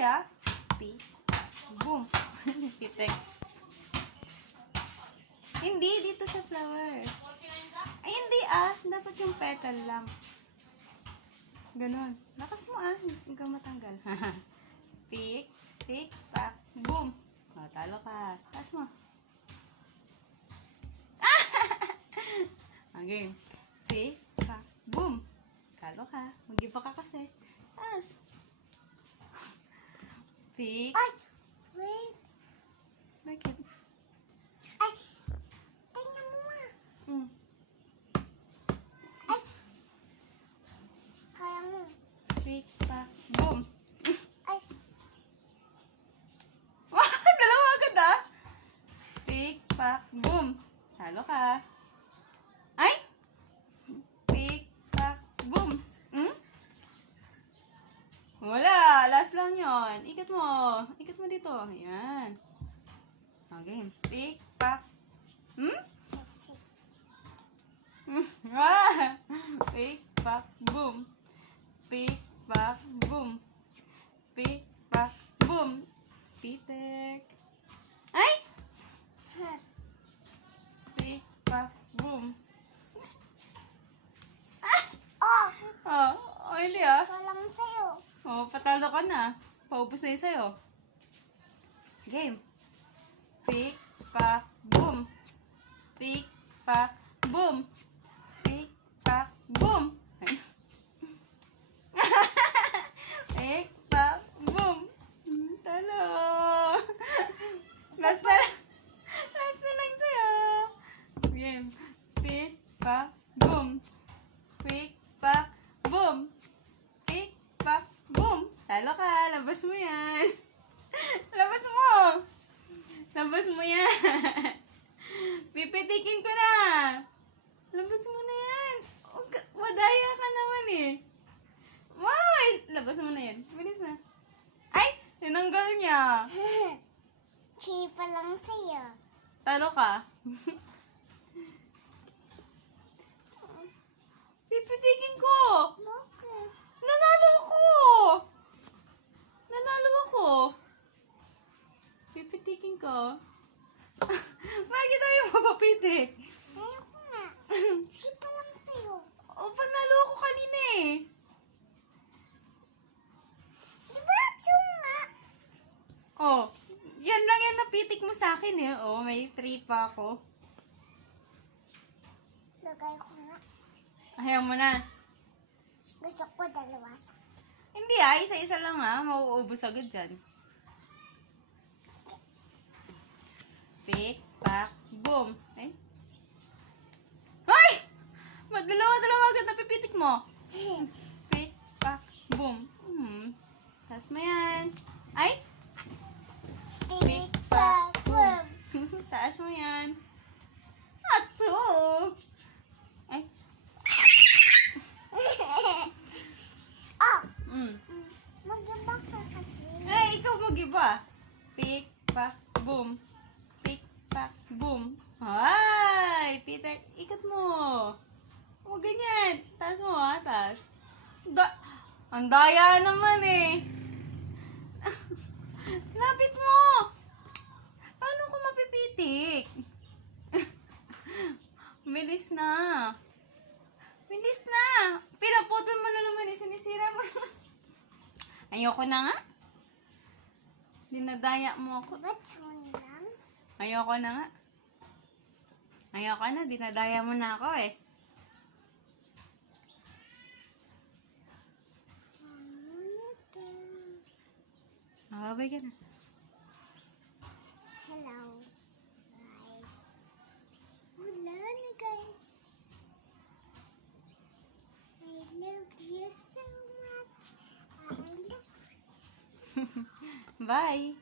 ah. Pick, boom. Pitik. Hindi, dito sa flower. Ay, hindi ah. Dapat yung petal lang. Ganon. Lakas mo ah. Huwag kang matanggal. Pick, pick, pack, boom. O, talo ka. Taas mo. Ang game. Pick, pack, boom. Talo ka. Mag-iba ka kasi. Taas. Pick. Ay, wait. Bakit? Ay, tingnan mo nga. Ay, kaya mo. Pick, pack, boom. Ay, Wow, dalawa agad ah. Pick, pack, boom. Talo ka. Ay! Pick, pack, boom. Wala. Last lang yon. Ikat mo. Ikat mo dito. Ayan. Okay. Pick, pack. sexy. Pick, pack, boom. Pick, pack, boom. Pick, pack, boom. Pitek. Ay! Pick, pack, boom. Oh, Oh, oh hindi ah. walang sa'yo. Oh, patalo ka na. Paubos na yun sa'yo. Game. Pick, pack, boom. Pick, pack, boom. Pick, pack, boom. Pick, pack, boom. Talo. Last na. Last na lang sa'yo. Game. Pick, pack, boom. Pick, pack, boom. Pick, pack, boom. Talo ka. Labas mo yan. Labas mo. Labas mo yan. Pipitikin ko na. Labas mo na yan. Madaya ka naman eh. Why? Labas mo na yan. Bilis na. Ay! Tinanggal niya. Chipa lang sa'yo. Talo ka. Pipitikin ko. Bakit? Nanalo ako. Nanalo ako. Pipitikin ko. Bakit tayo mapapitik? Ayoko nga. Chipa lang sa'yo. O, panalo ako kanina eh. Diretso nga. Oh, yan lang yan napitik mo sa akin eh. Oh, may 3 pa ako. Lagay ko nga. Ayaw mo na. Gusto ko dalawa sa. Hindi ah, isa-isa lang ah. Mauubos agad dyan. Pick, pack, boom. Ay! Ay! Magdalawa-dalawa agad na pipitik mo. Pick, pack, boom. Taas mo yan. Ay! Pick, pack, boom. Taas mo yan. Atso! Ay! Oh, Mm. mag-iba ka kasi. Ay, ikaw mag-iba. Pick, pack, boom. Pick, pack, boom. Ay! Pitek, ikot mo. Huwag ganyan. Taas mo ha, taas. Ang daya naman eh. Lapit mo. Paano ko mapipitik? Bilis na. Bilis na. Pinaputol mo na naman eh. Sinisira mo. Ayoko na nga. Dinadaya mo ako. Ba't lang? Ayoko na nga. Ayoko na. Dinadaya mo na ako eh. Mababay ka na. Hello, guys. Wala na, guys. I love you so much. I love Bye!